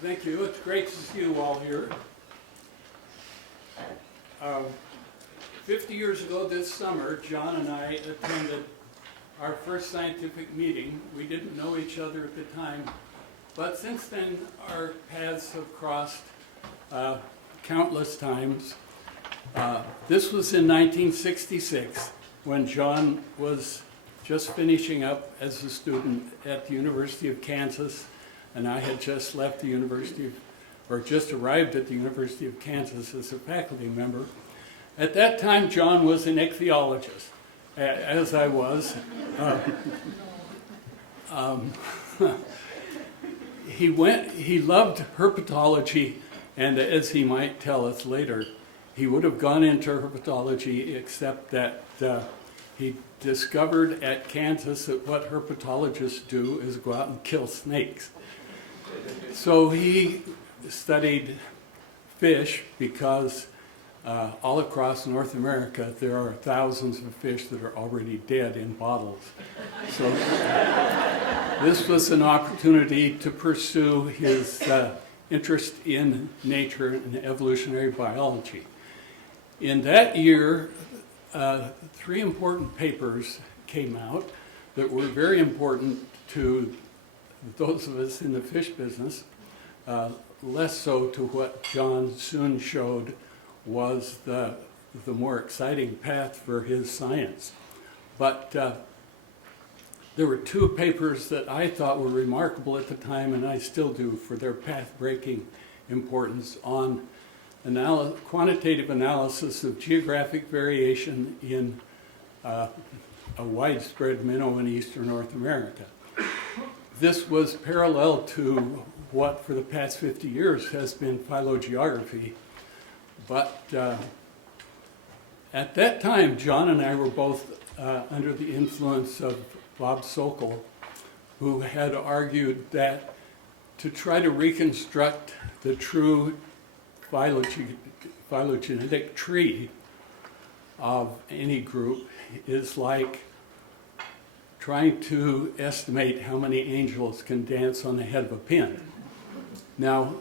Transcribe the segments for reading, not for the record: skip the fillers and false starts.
Thank you. It's great to see you all here. 50 years ago this summer, John and I attended our first scientific meeting. We didn't know each other at the time, but since then our paths have crossed countless times. This was in 1966 when John was just finishing up as a student at the University of Kansas, and I had just left the just arrived at the University of Kansas as a faculty member. At that time, John was an ichthyologist, as I was. He loved herpetology, and as he might tell us later, he would have gone into herpetology except that he discovered at Kansas that what herpetologists do is go out and kill snakes. So he studied fish because all across North America there are thousands of fish that are already dead in bottles. So this was an opportunity to pursue his interest in nature and evolutionary biology. In that year, 3 important papers came out that were very important to those of us in the fish business, less so to what John soon showed was the more exciting path for his science. But there were 2 papers that I thought were remarkable at the time, and I still do, for their path-breaking importance on quantitative analysis of geographic variation in a widespread minnow in eastern North America. This was parallel to what for the past 50 years has been phylogeography. But at that time, John and I were both under the influence of Bob Sokol, who had argued that to try to reconstruct the true phylogenetic tree of any group is like trying to estimate how many angels can dance on the head of a pin. Now,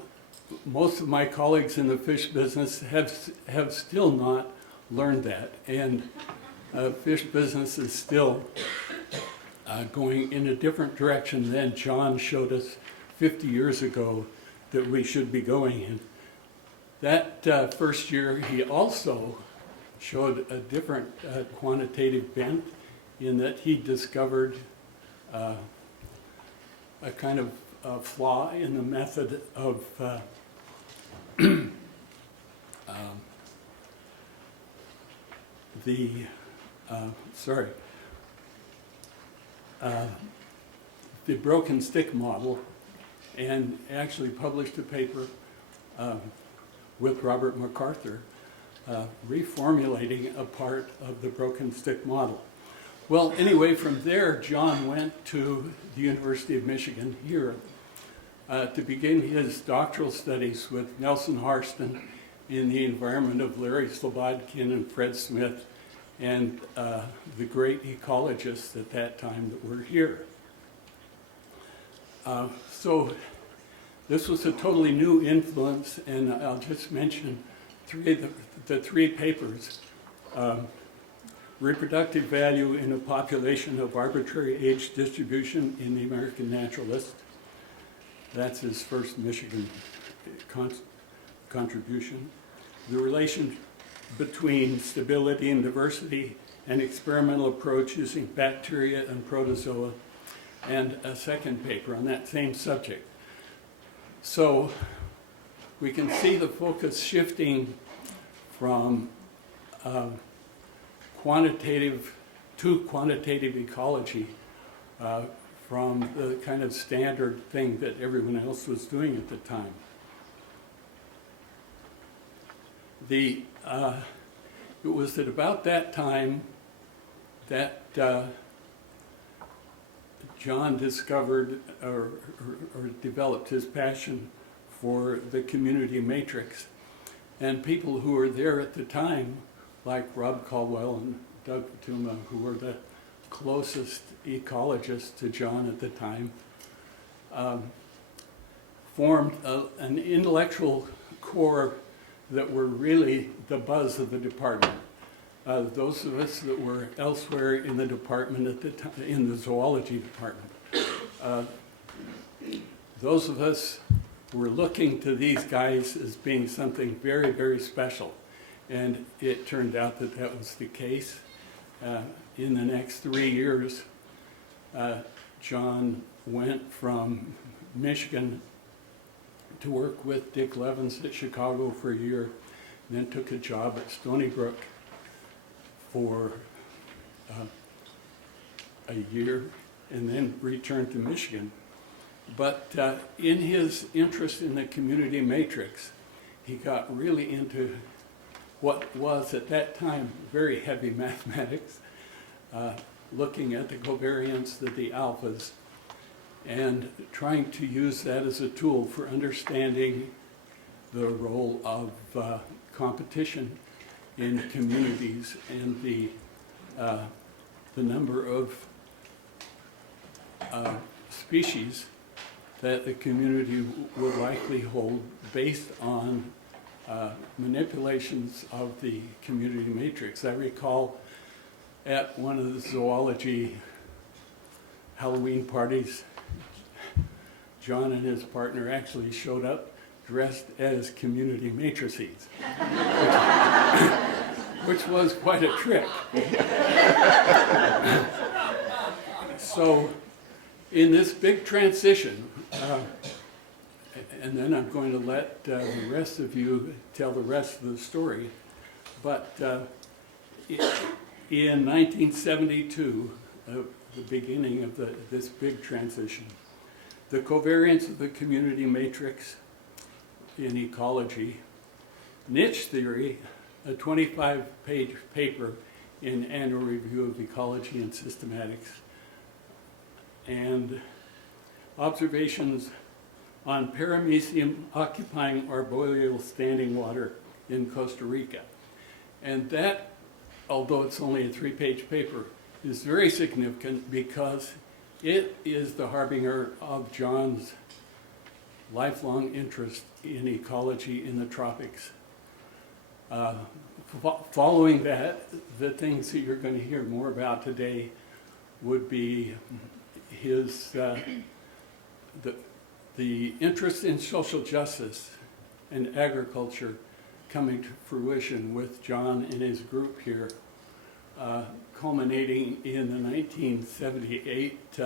most of my colleagues in the fish business have still not learned that, and fish business is still going in a different direction than John showed us 50 years ago that we should be going in. That first year, he also showed a different quantitative bent in that he discovered a kind of flaw in the method of the broken stick model, and actually published a paper with Robert MacArthur reformulating a part of the broken stick model. Well, anyway, from there, John went to the University of Michigan here to begin his doctoral studies with Nelson Harston in the environment of Larry Slobodkin and Fred Smith and the great ecologists at that time that were here. So this was a totally new influence, and I'll just mention the 3 papers. Reproductive value in a population of arbitrary age distribution in the American Naturalist. That's his first Michigan contribution. The relation between stability and diversity, an experimental approach using bacteria and protozoa, and a second paper on that same subject. So we can see the focus shifting from quantitative ecology from the kind of standard thing that everyone else was doing at the time. It was at about that time that John discovered or developed his passion for the community matrix. And people who were there at the time, like Rob Caldwell and Doug Fatuma, who were the closest ecologists to John at the time, formed an intellectual core that were really the buzz of the department. Those of us that were elsewhere in the department at the time, in the zoology department, those of us were looking to these guys as being something very, very special. And it turned out that that was the case. In the next 3 years, John went from Michigan to work with Dick Levins at Chicago for a year, then took a job at Stony Brook for a year, and then returned to Michigan. But in his interest in the community matrix, he got really into what was at that time very heavy mathematics, looking at the covariance, the alphas, and trying to use that as a tool for understanding the role of competition in communities and the number of species that the community would likely hold based on manipulations of the community matrix. I recall at one of the zoology Halloween parties, John and his partner actually showed up dressed as community matrices, which was quite a trick. So in this big transition, and then I'm going to let the rest of you tell the rest of the story, but in 1972, the beginning of this big transition, the covariance of the community matrix in ecology, niche theory, a 25-page paper in Annual Review of Ecology and Systematics, and observations on paramecium occupying arboreal standing water in Costa Rica. And that, although it's only a 3-page paper, is very significant because it is the harbinger of John's lifelong interest in ecology in the tropics. Following that, the things that you're going to hear more about today would be his the interest in social justice and agriculture coming to fruition with John and his group here, culminating in the 1978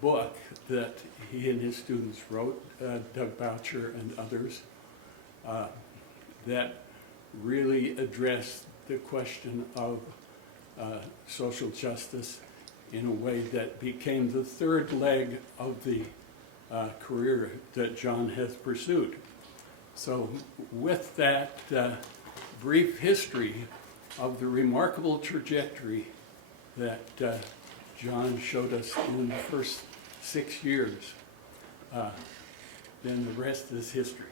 book that he and his students wrote, Doug Boucher and others, that really addressed the question of social justice in a way that became the third leg of the career that John has pursued. So with that brief history of the remarkable trajectory that John showed us in the first 6 years, then the rest is history.